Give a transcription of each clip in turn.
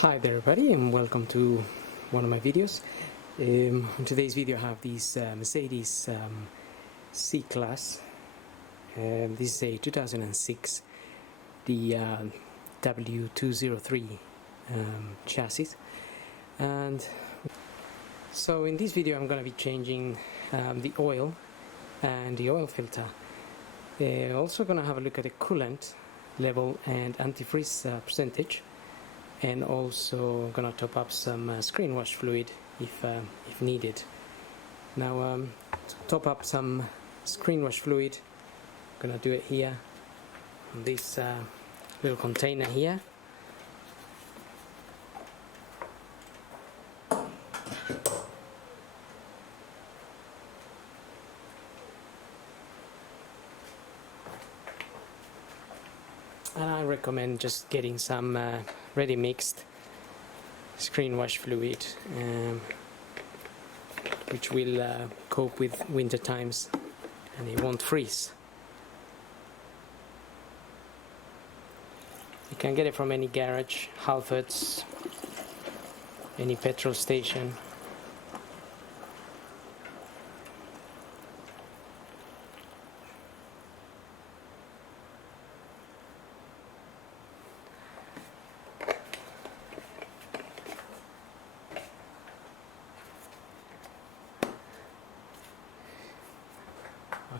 Hi there everybody, and welcome to one of my videos. In today's video I have this Mercedes C-Class. This is a 2006, the w203 chassis. And so in this video I'm going to be changing the oil and the oil filter. Also going to have a look at the coolant level and antifreeze percentage. And also gonna top up some screen wash fluid if needed. Now to top up some screen wash fluid, I'm gonna do it here on this little container here. And I recommend just getting some ready mixed screen wash fluid, which will cope with winter times and it won't freeze. You can get it from any garage, Halfords, any petrol station.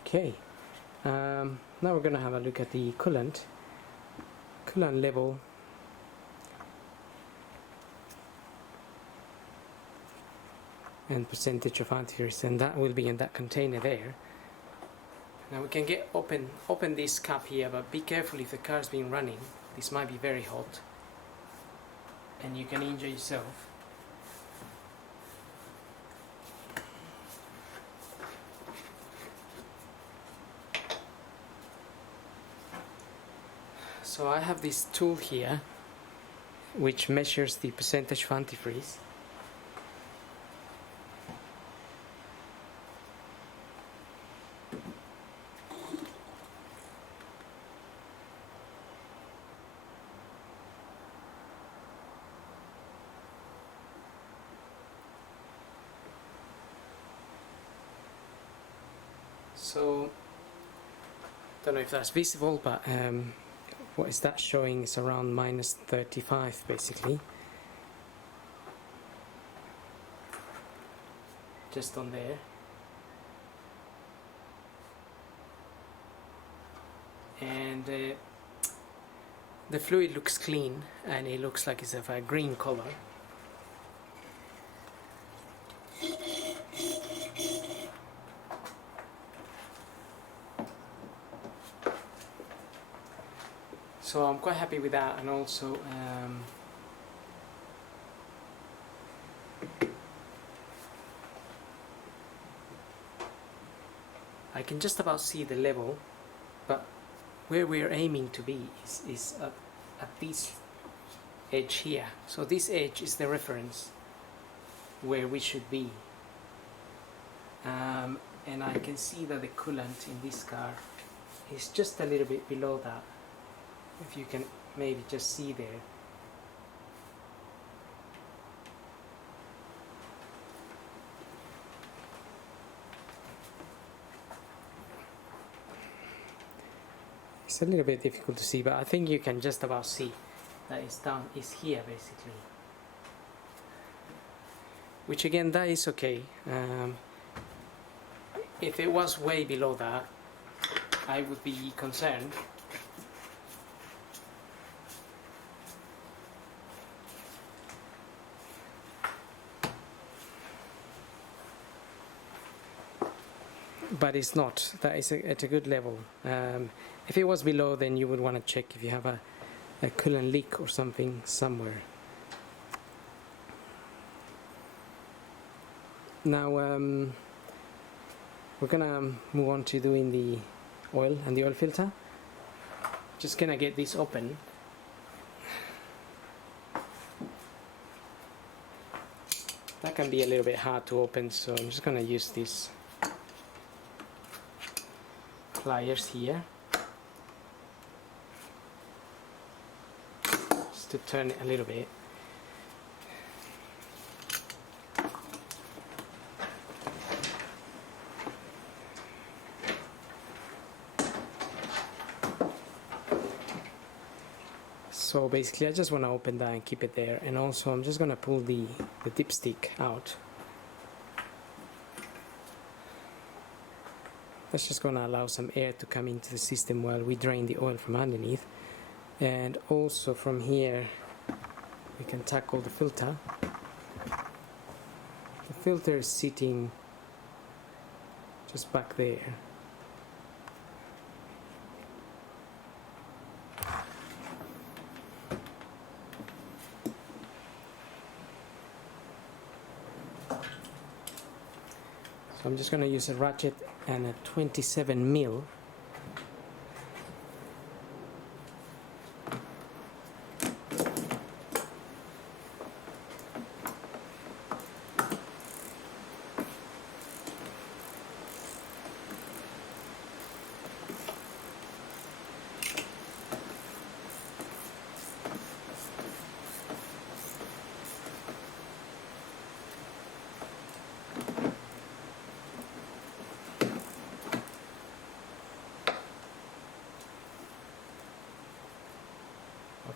Okay, now we're going to have a look at the coolant level. And percentage of antifreeze, and that will be in that container there. Now we can get open this cap here, but be careful if the car's been running. This might be very hot and you can injure yourself. So I have this tool here which measures the percentage of antifreeze. So don't know if that's visible, but what is that showing is around -35 basically, just on there. And the fluid looks clean and it looks like it's of a green color. So I'm quite happy with that, and also I can just about see the level, but where we're aiming to be is at this edge here. So this edge is the reference where we should be, and I can see that the coolant in this car is just a little bit below that. If you can maybe just see there. It's a little bit difficult to see, but I think you can just about see that it's here basically. Which again, that is okay. If it was way below that, I would be concerned. But it's not. That is at a good level. If it was below, then you would want to check if you have a coolant leak or something somewhere. Now we're gonna move on to doing the oil and the oil filter. Just gonna get this open. That can be a little bit hard to open, so I'm just gonna use this pliers here just to turn it a little bit. So basically I just want to open that and keep it there, and also I'm just going to pull the dipstick out. That's just going to allow some air to come into the system while we drain the oil from underneath. And also from here we can tackle the filter. The filter is sitting just back there. So I'm just going to use a ratchet and a 27 mil.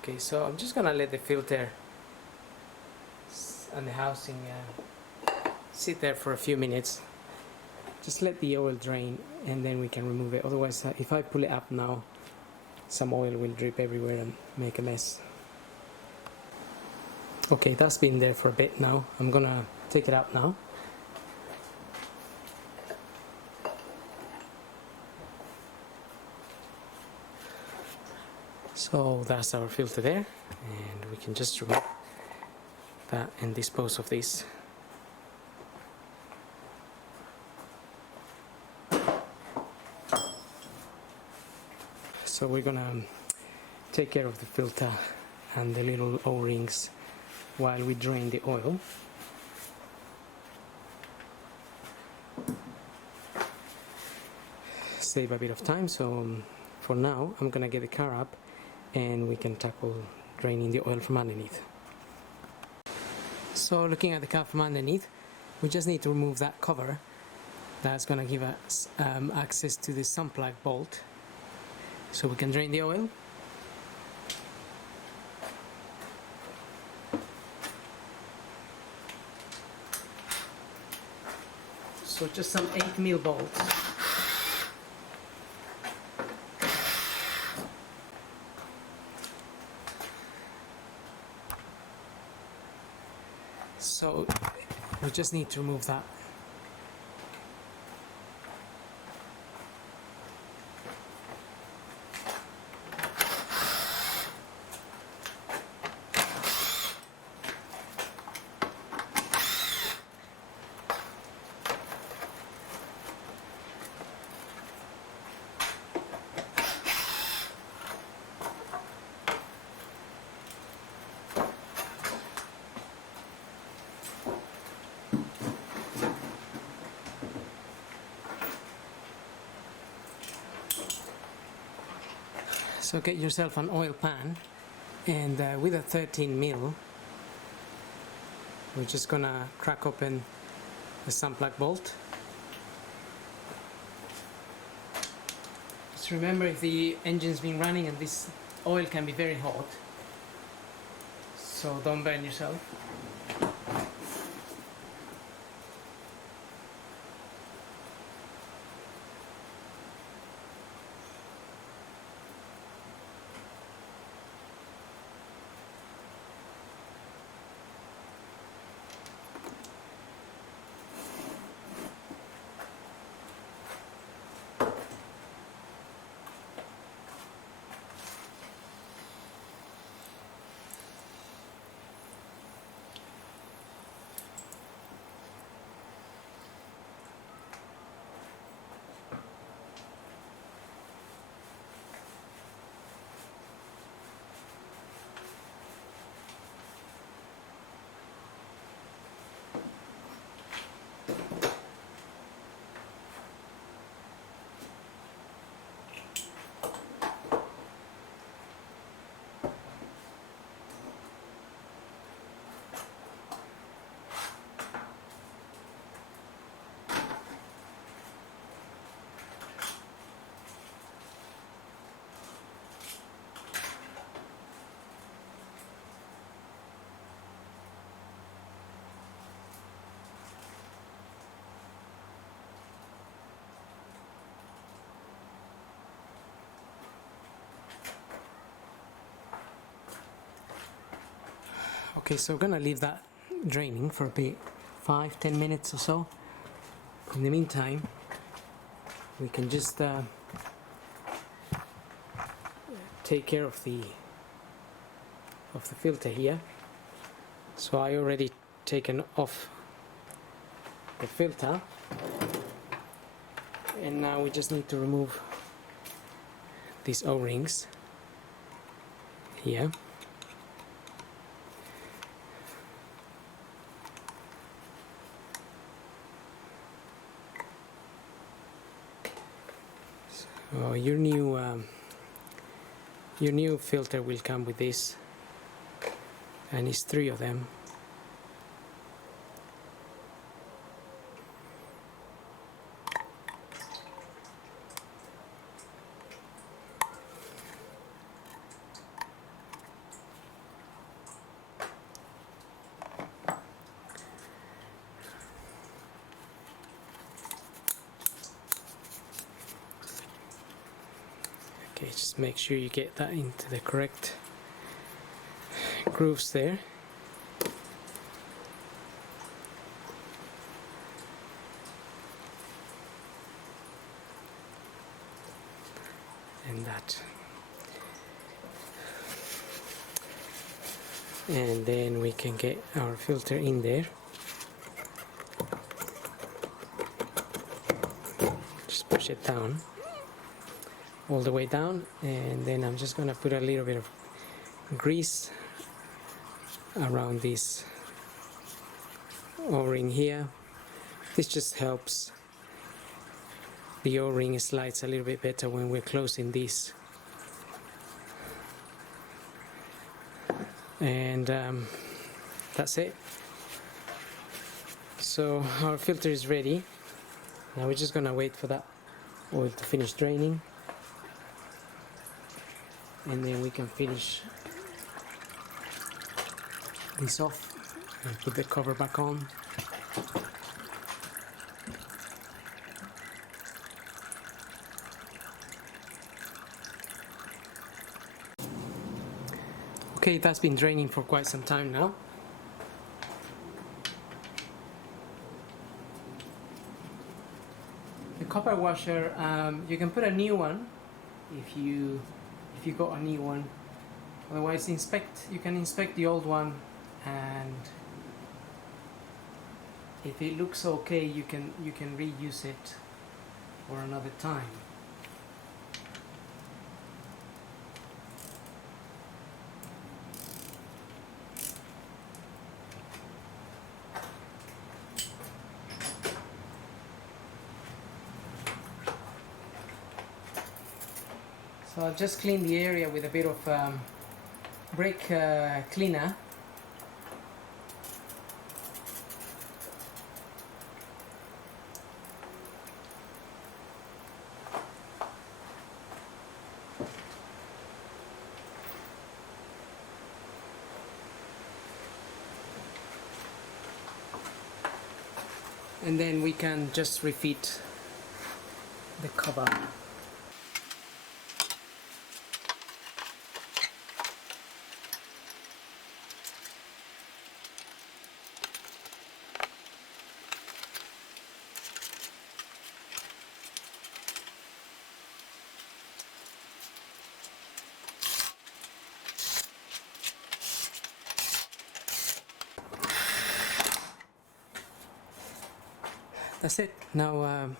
Okay, so I'm just gonna let the filter and the housing sit there for a few minutes. Just let the oil drain and then we can remove it. Otherwise, if I pull it up now, some oil will drip everywhere and make a mess. Okay, that's been there for a bit now. I'm gonna take it out now. So that's our filter there, and we can just remove that and dispose of this. So we're gonna take care of the filter and the little O-rings while we drain the oil. Save a bit of time, so for now I'm gonna get the car up and we can tackle draining the oil from underneath. So looking at the car from underneath, we just need to remove that cover. That's gonna give us access to the sump plug bolt, so we can drain the oil. So just some 8 mil bolts. So we just need to remove that. So get yourself an oil pan, and with a 13 mil, we're just gonna crack open the sump plug bolt. Just remember, if the engine's been running, and this oil can be very hot, so don't burn yourself. Okay, so I'm gonna leave that draining for a bit, 5-10 minutes or so. In the meantime, we can just take care of the filter here. So I already taken off the filter, and now we just need to remove these O-rings here. So your new filter will come with this, and it's 3 of them. Okay, just make sure you get that into the correct grooves there. And that. And then we can get our filter in there. Just push it down, all the way down, and then I'm just gonna put a little bit of grease around this O-ring here. This just helps the O-ring slides a little bit better when we're closing this. And that's it. So our filter is ready. Now we're just gonna wait for that oil to finish draining, and then we can finish this off and put the cover back on. Okay, that's been draining for quite some time now. The copper washer, you can put a new one if you got a new one. Otherwise, you can inspect the old one, and if it looks okay, you can reuse it for another time. So I'll just clean the area with a bit of brake cleaner. And then we can just refit the cover. That's it. Now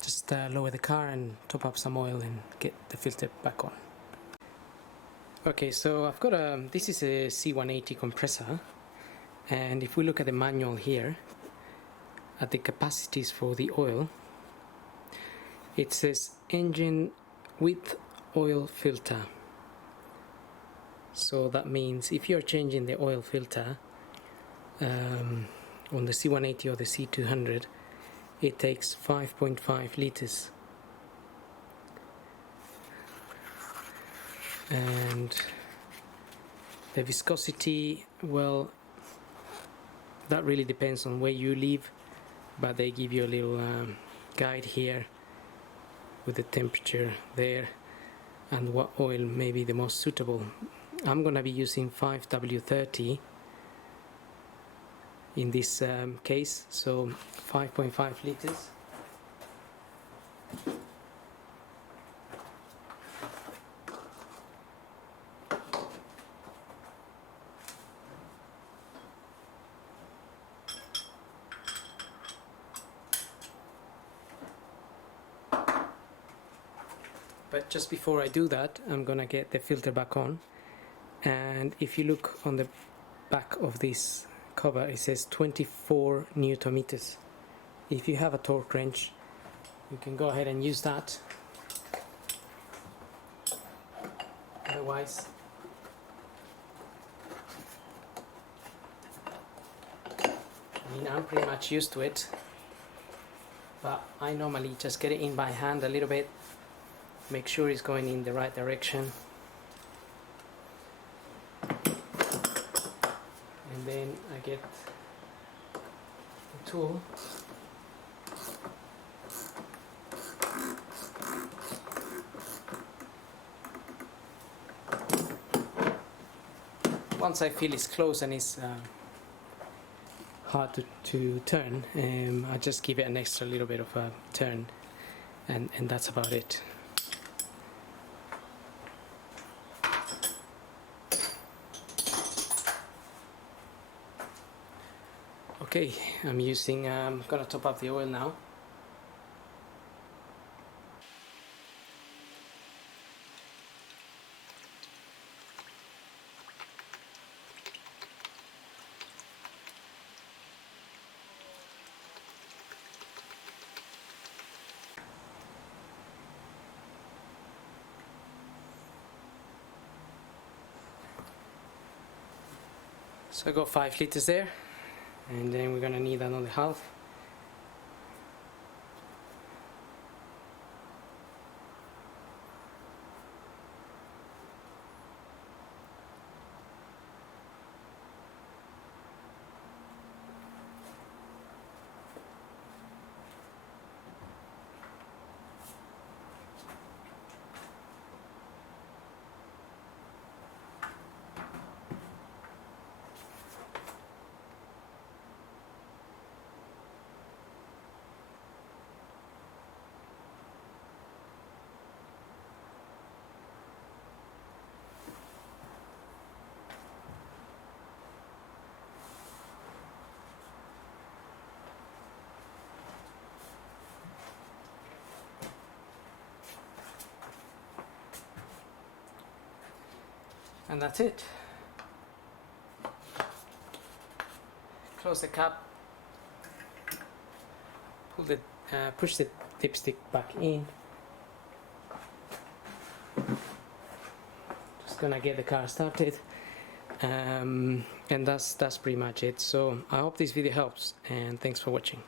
just lower the car and top up some oil and get the filter back on. Okay, so I've got this is a C180 compressor, and if we look at the manual here at the capacities for the oil, it says engine with oil filter. So that means if you're changing the oil filter on the C180 or the C200, it takes 5.5 liters, and the viscosity, well, that really depends on where you live, but they give you a little guide here with the temperature there and what oil may be the most suitable. I'm gonna be using 5W30 in this case, so 5.5 liters. But just before I do that, I'm gonna get the filter back on, and if you look on the back of this cover, it says 24 Newton meters. If you have a torque wrench, you can go ahead and use that. Otherwise, I mean, I'm pretty much used to it, but I normally just get it in by hand a little bit, make sure it's going in the right direction, and then I get the tool once I feel it's close and it's hard to turn, I just give it an extra little bit of a turn, and that's about it. Okay, I'm gonna top up the oil now. So I got 5 liters there, and then we're gonna need another half. And that's it. Close the cap, push the dipstick back in. Just gonna get the car started, and that's pretty much it. So I hope this video helps, and thanks for watching.